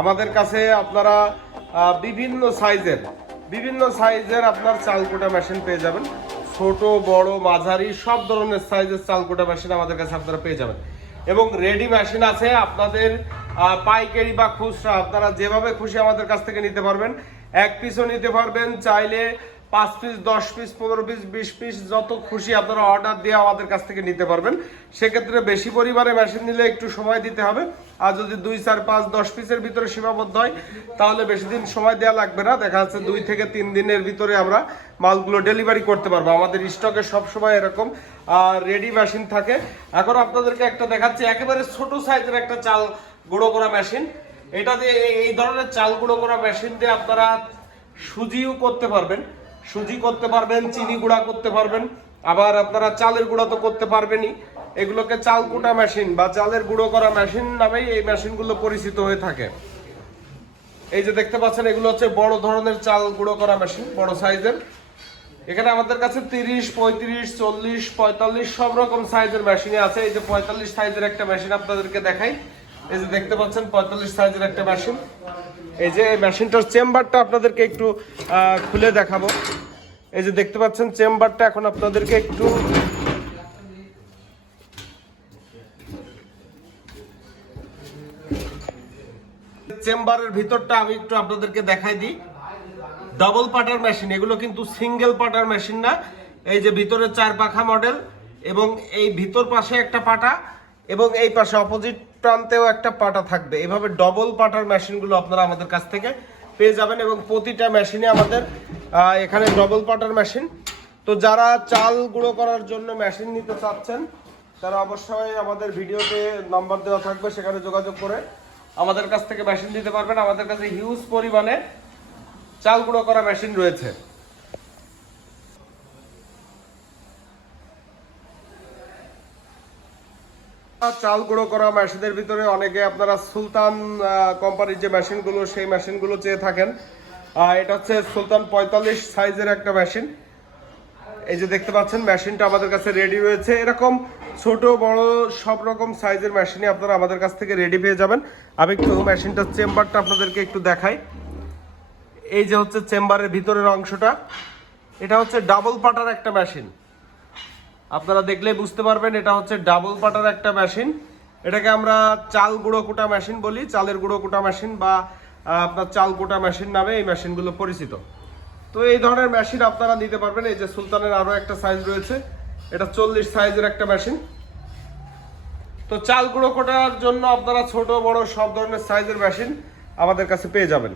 আমাদের কাছে আপনারা বিভিন্ন সাইজের বিভিন্ন সাইজের আপনার চালকোটা মেশিন পেয়ে যাবেন। ছোট, বড়, মাঝারি, সব ধরনের সাইজের চালকোটা মেশিন আমাদের কাছে আপনারা পেয়ে যাবেন। এবং রেডি মেশিন আছে আপনাদের পাইকারি বা খুচরা। আপনারা যেভাবে খুশি আমাদের কাছ থেকে নিতে পারবেন। এক পিসও নিতে পারবেন। চাইলে পাঁচ পিস দশ পিস পনেরো পিস বিশ পিস যত খুশি আপনারা অর্ডার দিয়ে আমাদের কাছ থেকে নিতে পারবেন। সেক্ষেত্রে বেশি পরিমাণে মেশিন নিলে একটু সময় দিতে হবে। আর যদি দুই, চার, পাঁচ, দশ পিসের ভিতরে সীমাবদ্ধ হয়, তাহলে বেশি দিন সময় দেওয়া লাগবে না। দেখা যাচ্ছে দুই থেকে তিন দিনের ভিতরে আমরা মালগুলো ডেলিভারি করতে পারব। আমাদের স্টকে সবসময় এরকম রেডি মেশিন থাকে। এখন আপনাদেরকে একটা দেখাচ্ছি, একেবারে ছোট সাইজের একটা চাল গুঁড়ো করা মেশিন এটা দিয়ে এই- ধরনের চাল গুঁড়ো করা মেশিন দিয়ে আপনারা সুজিও করতে পারবেন। সুজি করতে পারবেন, চিনি গুঁড়া করতে পারবেন। আবার আপনারা চালের গুঁড়া তো করতে পারবেনই। এগুলোকে চাল কুটা মেশিন বা চালের গুঁড়ো করা মেশিন নামেই এই মেশিনগুলো পরিচিত হয়ে থাকে। এই যে দেখতে পাচ্ছেন, এগুলো হচ্ছে বড় ধরনের চাল গুঁড়ো করা মেশিন, বড় সাইজের। এখানে আমাদের কাছে তিরিশ, পঁয়ত্রিশ, চল্লিশ, পঁয়তাল্লিশ, সব রকম সাইজের মেশিনে আছে। এই যে পঁয়তাল্লিশ সাইজের একটা মেশিন আপনাদেরকে দেখাই। এই যে দেখতে পাচ্ছেন পঁয়তাল্লিশ সাইজের একটা মেশিন এই যে মেশিনটার চেম্বারটা আপনাদেরকে একটু খুলে দেখাবো। এই যে দেখতে পাচ্ছেন চেম্বারটা এখন আপনাদেরকে একটু চেম্বারের ভিতরটা আমি একটু আপনাদেরকে দেখাই দিই। ডাবল পাটার মেশিন এগুলো কিন্তু সিঙ্গেল পাটার মেশিন না। এই যে ভিতরে চার পাখা মডেল এবং এই ভিতর পাশে একটা পাটা। এবং এই পাশে অপোজিট প্রান্তেও একটা পাটা থাকবে। এভাবে ডবল পাটার মেশিনগুলো আপনারা আমাদের কাছ থেকে পেয়ে যাবেন এবং প্রতিটা মেশিনে আমাদের এখানে ডবল পাটার মেশিন তো যারা চাল গুঁড়ো করার জন্য মেশিন নিতে চাচ্ছেন, তারা অবশ্যই আমাদের ভিডিওতে নাম্বার দেওয়া থাকবে, সেখানে যোগাযোগ করে আমাদের কাছ থেকে মেশিন দিতে পারবেন। আমাদের কাছে হিউজ পরিমাণে চাল গুঁড়ো করা মেশিন রয়েছে। চাল গুঁড়ো করা মেশিনের ভিতরে অনেকে আপনারা সুলতান কোম্পানির যে মেশিনগুলো, সেই মেশিনগুলো চেয়ে থাকেন। এটা হচ্ছে সুলতান পঁয়তাল্লিশ সাইজের একটা মেশিন। এই যে দেখতে পাচ্ছেন, মেশিনটা আমাদের কাছে রেডি রয়েছে। এরকম ছোট, বড়, সব রকম সাইজের মেশিনই আপনারা আমাদের কাছ থেকে রেডি পেয়ে যাবেন। আমি একটু মেশিনটার চেম্বারটা আপনাদেরকে একটু দেখাই। এই যে হচ্ছে চেম্বারের ভিতরের অংশটা। এটা হচ্ছে ডাবল পাটার একটা মেশিন। আপনারা দেখলে বুঝতে পারবেন, এটা হচ্ছে ডাবল পাটার একটা মেশিন এটাকে আমরা চাল গুঁড়ো কুটা মেশিন বলি। চালের গুঁড়ো কুটা মেশিন বা আপনার চাল কুটা মেশিন নামে এই মেশিনগুলো পরিচিত। তো এই ধরনের মেশিন আপনারা নিতে পারবেন। এই যে সুলতানের আরও একটা সাইজ রয়েছে। এটা চল্লিশ সাইজের একটা মেশিন তো চাল গুঁড়ো কোটার জন্য আপনারা ছোট, বড় সব ধরনের সাইজের মেশিন আমাদের কাছে পেয়ে যাবেন।